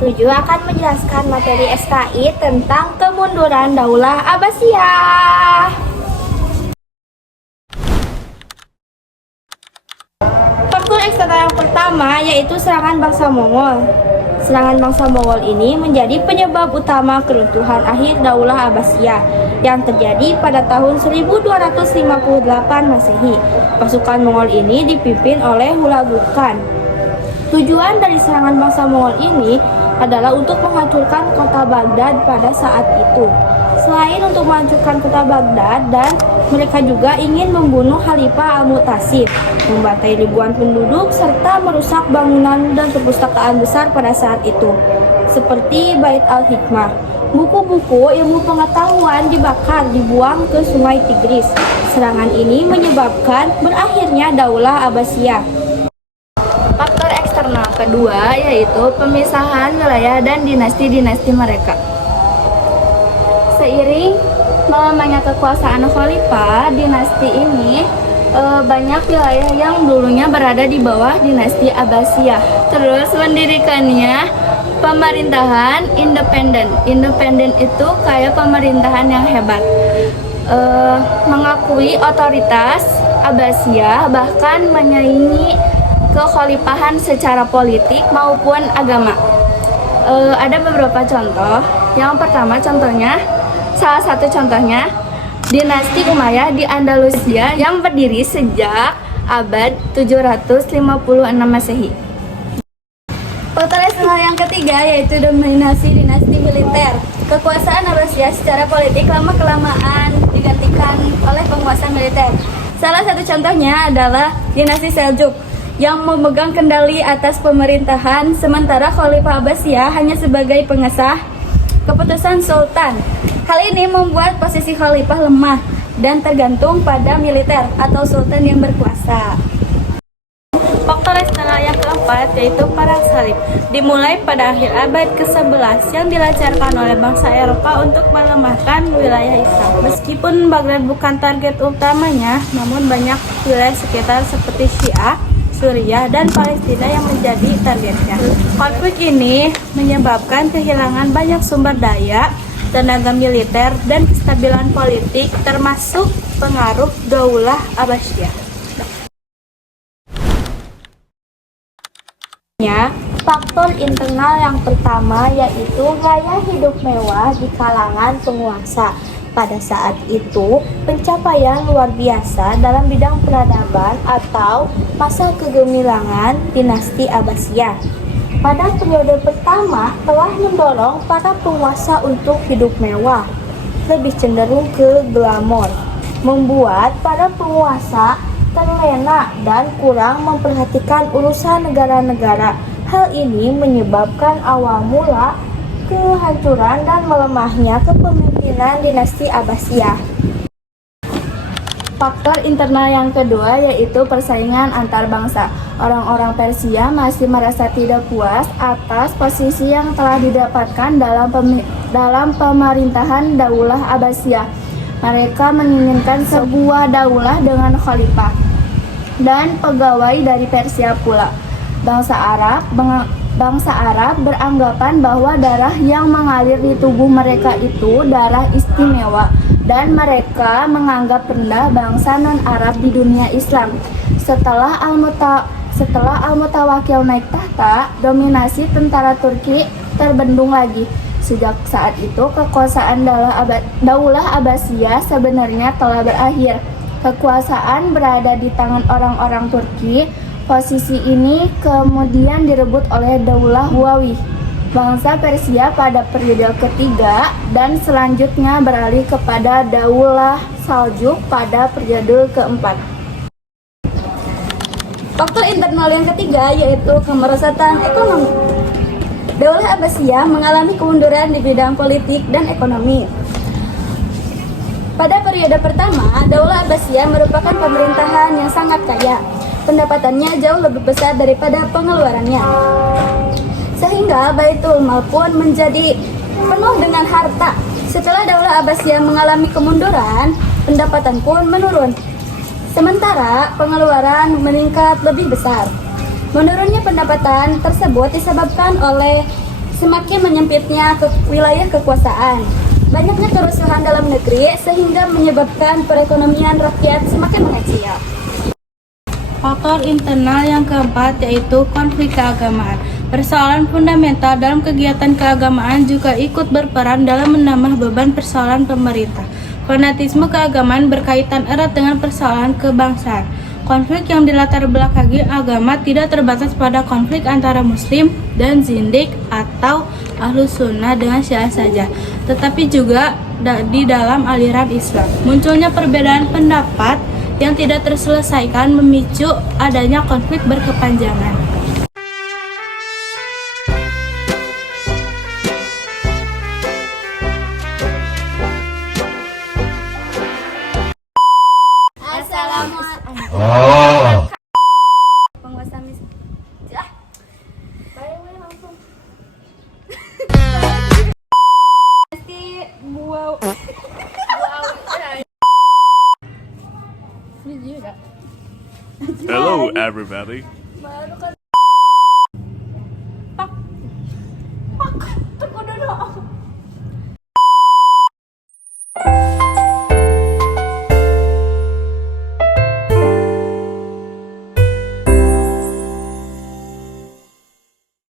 7 akan menjelaskan materi SKI tentang kemunduran Daulah Abbasiyah. Faktor eksternal yang pertama yaitu serangan bangsa Mongol. Serangan bangsa Mongol ini menjadi penyebab utama keruntuhan akhir Daulah Abbasiyah yang terjadi pada tahun 1258 Masehi. Pasukan Mongol ini dipimpin oleh Hulagu Khan. Tujuan dari serangan bangsa Mongol ini adalah untuk menghancurkan kota Baghdad pada saat itu. Selain untuk menghancurkan kota Baghdad, dan mereka juga ingin membunuh Khalifah Al-Mu'tasim, membantai ribuan penduduk, serta merusak bangunan dan perpustakaan besar pada saat itu, seperti Bait Al-Hikmah. Buku-buku ilmu pengetahuan dibakar, dibuang ke Sungai Tigris. Serangan ini menyebabkan berakhirnya Daulah Abbasiyah. Faktor eksternal kedua yaitu pemisahan wilayah dan dinasti-dinasti mereka. Seiring melemahnya kekuasaan Khalifah, dinasti ini banyak wilayah yang dulunya berada di bawah dinasti Abbasiyah. Terus mendirikannya pemerintahan independen. Independen itu kayak pemerintahan yang hebat. Mengakui otoritas Abbasiyah, bahkan menyaingi kekhalifahan secara politik maupun agama. Ada beberapa contoh. Yang pertama salah satu contohnya dinasti Umayyah di Andalusia yang berdiri sejak abad 756 Masehi. Faktor eksternal yang ketiga yaitu dominasi dinasti militer. Kekuasaan Abbasiyah secara politik lama-kelamaan digantikan oleh penguasa militer. Salah satu contohnya adalah dinasti Seljuk yang memegang kendali atas pemerintahan, sementara Khalifah Abbasiyah hanya sebagai pengesah keputusan sultan. Hal ini membuat posisi khalifah lemah dan tergantung pada militer atau sultan yang berkuasa. Faktor eksternal yang keempat yaitu Perang Salib, dimulai pada akhir abad ke-11 yang dilancarkan oleh bangsa Eropa untuk melemahkan wilayah Islam. Meskipun Baghdad bukan target utamanya, namun banyak wilayah sekitar seperti Syiah, Suriah, dan Palestina yang menjadi targetnya. Konflik ini menyebabkan kehilangan banyak sumber daya, tenaga militer, dan kestabilan politik, termasuk pengaruh Daulah Abbasiyah. Faktor internal yang pertama yaitu gaya hidup mewah di kalangan penguasa. Pada saat itu, pencapaian luar biasa dalam bidang peradaban atau masa kegemilangan dinasti Abbasiyah pada periode pertama telah mendorong para penguasa untuk hidup mewah, lebih cenderung ke glamor, membuat para penguasa terlena dan kurang memperhatikan urusan negara-negara. Hal ini menyebabkan awal mula kehancuran dan melemahnya kepemimpinan dinasti Abbasiyah. Faktor internal yang kedua yaitu persaingan antar bangsa. Orang-orang Persia masih merasa tidak puas atas posisi yang telah didapatkan dalam pemerintahan Daulah Abbasiyah. Mereka menginginkan sebuah daulah dengan khalifah dan pegawai dari Persia pula. Bangsa Arab beranggapan bahwa darah yang mengalir di tubuh mereka itu darah istimewa, dan mereka menganggap rendah bangsa non-Arab di dunia Islam. Setelah Al-Mutawakkil naik tahta, dominasi tentara Turki terbendung lagi. Sejak saat itu, kekuasaan Daulah Abbasiyah sebenarnya telah berakhir. Kekuasaan berada di tangan orang-orang Turki. Posisi ini kemudian direbut oleh Daulah Umayyah, bangsa Persia pada periode ketiga, dan selanjutnya beralih kepada Daulah Saljuk pada periode keempat. Faktor internal yang ketiga yaitu kemerosotan ekonomi. Daulah Abbasiyah mengalami kemunduran di bidang politik dan ekonomi. Pada periode pertama, Daulah Abbasiyah merupakan pemerintahan yang sangat kaya. Pendapatannya jauh lebih besar daripada pengeluarannya, sehingga Baitul Mal pun menjadi penuh dengan harta. Setelah Daulah Abbasiyah mengalami kemunduran, pendapatan pun menurun, sementara pengeluaran meningkat lebih besar. Menurunnya pendapatan tersebut disebabkan oleh semakin menyempitnya wilayah kekuasaan. Banyaknya kerusuhan dalam negeri sehingga menyebabkan perekonomian rakyat semakin mengecil. Faktor internal yang keempat yaitu konflik keagamaan. Persoalan fundamental dalam kegiatan keagamaan juga ikut berperan dalam menambah beban persoalan pemerintah. Fanatisme keagamaan berkaitan erat dengan persoalan kebangsaan. Konflik yang dilatar belakangi agama tidak terbatas pada konflik antara Muslim dan Zindik atau Ahlus Sunnah dengan Syiah saja, tetapi juga di dalam aliran Islam. Munculnya perbedaan pendapat yang tidak terselesaikan memicu adanya konflik berkepanjangan. Assalamualaikum. Penguasa Hello, everybody.